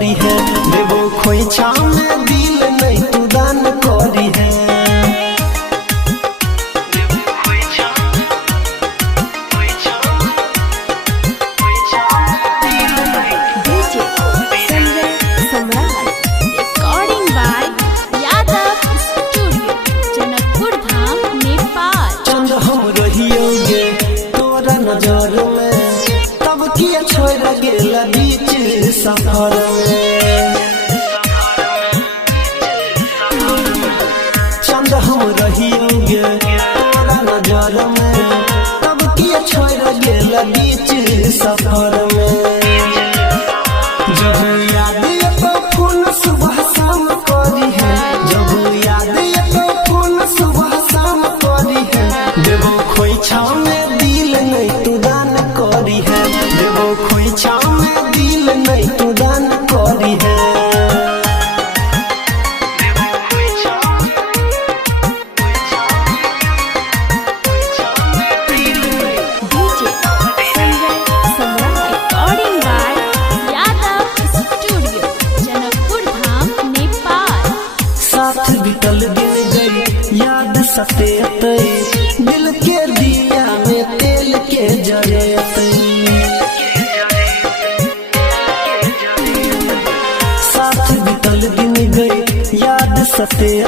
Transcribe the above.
करी है, देवो खोइछा में दिल नहीं तू दान करी है। नजर में तब किया छोड़ गेला बीच सफर में, चंद हम रहियोगे तोरा नजर में तब किया छोड़ गेला बीच सफर में। जब याद तो फोन सुबह शाम करी है, जब याद तो फोन सुबह शाम करी है, देवो खोइछा में दिल नहीं तू दान करी है, देवो खोइछा में दिल नहीं तू दान करी है। साथ बीतल दिन गई याद सतेते, दिल के दिया में तेल के जरेते। साथ बीतल दिन गई याद सतेते,